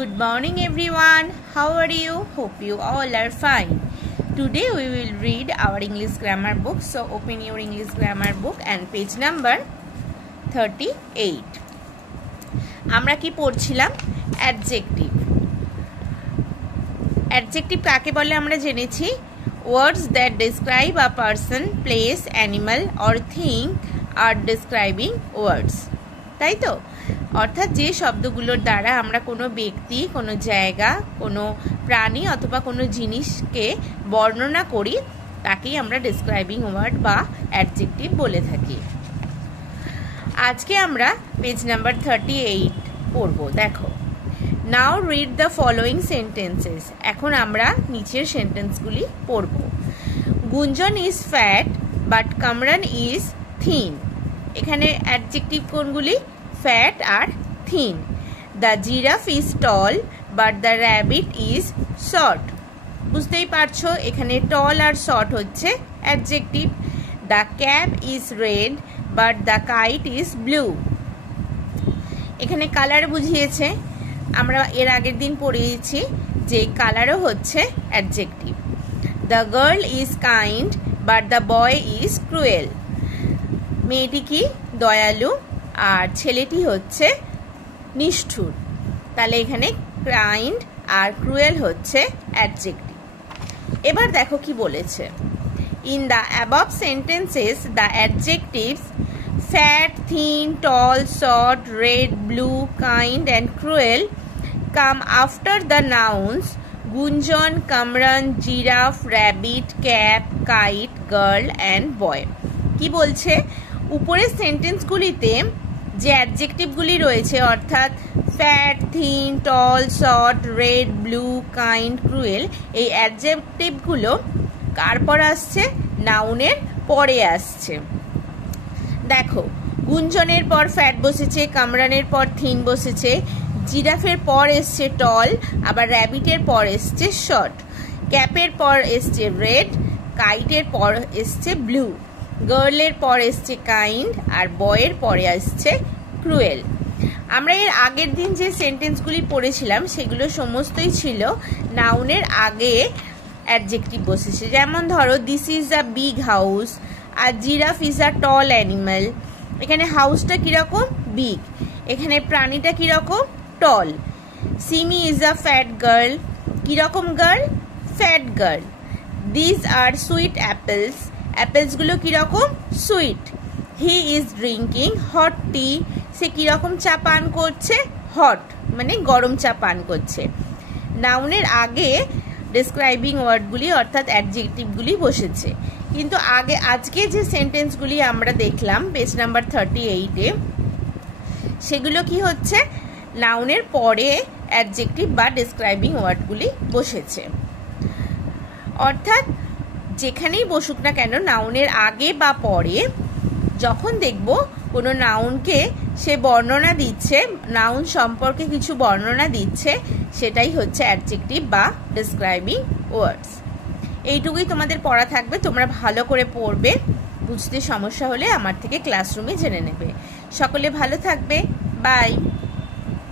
Good morning everyone. How are you? Hope you all are fine. Today we will read our English grammar book. So open your English grammar book and page number 38. আমরা কি পড়ছিলাম? Adjective. Adjective কাকে বলে আমরা জেনেছি? Words that describe a person, place, animal or thing are describing words. তাই তো? অর্থাৎ যে শব্দগুলোর দ্বারা আমরা কোনো ব্যক্তি, কোনো জায়গা, কোনো প্রাণী অথবা কোনো জিনিসকে বর্ণনা করি তাকেই আমরা ডেসক্রাইবিং ওয়ার্ড বা অ্যাডজেক্টিভ বলে থাকি। আজকে আমরা পেজ নাম্বার 38 পড়ব। দেখো, now read the following sentences. এখন আমরা নিচের সেন্টেন্সগুলি পড়ব। Gunjan is fat but Kamran is thin. এখানে অ্যাডজেক্টিভ কোনগুলি? ফ্যাট আর thin. The giraffe is tall but the rabbit is short. বুঝতেই পারছো এখানে টল আর শর্ট হচ্ছে adjective. The cap is red but the kite is blue. এখানে কালার বুঝিয়েছে, আমরা এর আগের দিন পড়িয়েছি যে কালারও হচ্ছে adjective. The girl is kind but the boy is cruel. মেয়েটি কি? দয়ালু, আর ছেলেটি হচ্ছে নিষ্ঠুর। তাহলে এখানে কাইন্ড আর ক্রুয়েল হচ্ছে অ্যাডজেক্টিভ। এবার দেখো কি বলেছে। In the above sentences the adjectives fat, thin, tall, short, red, blue, kind and cruel come after the nouns Gunjan, Kamran, giraffe, rabbit, cat, kite, girl and boy. কি বলছে? উপরের সেন্টেন্সগুলিতে যে অ্যাডজেক্টিভগুলি রয়েছে অর্থাৎ fat, thin, tall, short, red, blue, kind, cruel, এই অ্যাডজেক্টিভগুলো কার পর আসছে? নাউনের পরে আসছে। দেখো, গুঞ্জনের পর ফ্যাট বসেছে, কামরানের পর থিন বসেছে, জিরাফের পর এসছে টল, আবার র্যাবিটের পর এসছে শর্ট, ক্যাপের পর এসছে রেড, কাইটের পর এসছে ব্লু, গার্লের পর এসছে কাইন্ড আর বয়ের পরে আসছে ক্রুয়েল। আমরা এর আগের দিন যে সেন্টেন্সগুলি পড়েছিলাম সেগুলো সমস্তই ছিল নাউনের আগে অ্যাডজেক্টিভ বসেছে। যেমন ধরো, this is a big house, আর giraffe is a tall animal. এখানে হাউসটা কিরকম? বিগ। এখানে প্রাণীটা কিরকম? Tall. Simi is a fat girl. কিরকম girl? Fat girl. This are sweet apples. অ্যাপেলসগুলো কিরকম? Sweet. He is drinking hot tea. সে কিরকম চা পান করছে? হট, মানে গরম চা পান করছে। নাউনের আগে ডেসক্রাইবিং ওয়ার্ডগুলি অর্থাৎ অ্যাডজেক্টিভগুলি বসেছে, কিন্তু আজকে যে সেন্টেন্সগুলি আমরা দেখলাম পেজ নাম্বার 38-এ সেগুলো কি হচ্ছে? নাউনের পরে অ্যাডজেক্টিভ বা ডেসক্রাইবিং ওয়ার্ডগুলি বসেছে। অর্থাৎ যেখানেই বসুক না কেন, নাউনের আগে বা পরে যখন দেখব কোনো নাউনকে সে বর্ণনা দিচ্ছে, নাউন সম্পর্কে কিছু বর্ণনা দিচ্ছে, সেটাই হচ্ছে অ্যাডজেক্টিভ বা ডেসক্রাইবিং ওয়ার্ডস। এইটুকুই তোমাদের পড়া থাকবে। তোমরা ভালো করে পড়বে, বুঝতে সমস্যা হলে আমার থেকে ক্লাসরুমে জেনে নেবে। সকলে ভালো থাকবে। বাই।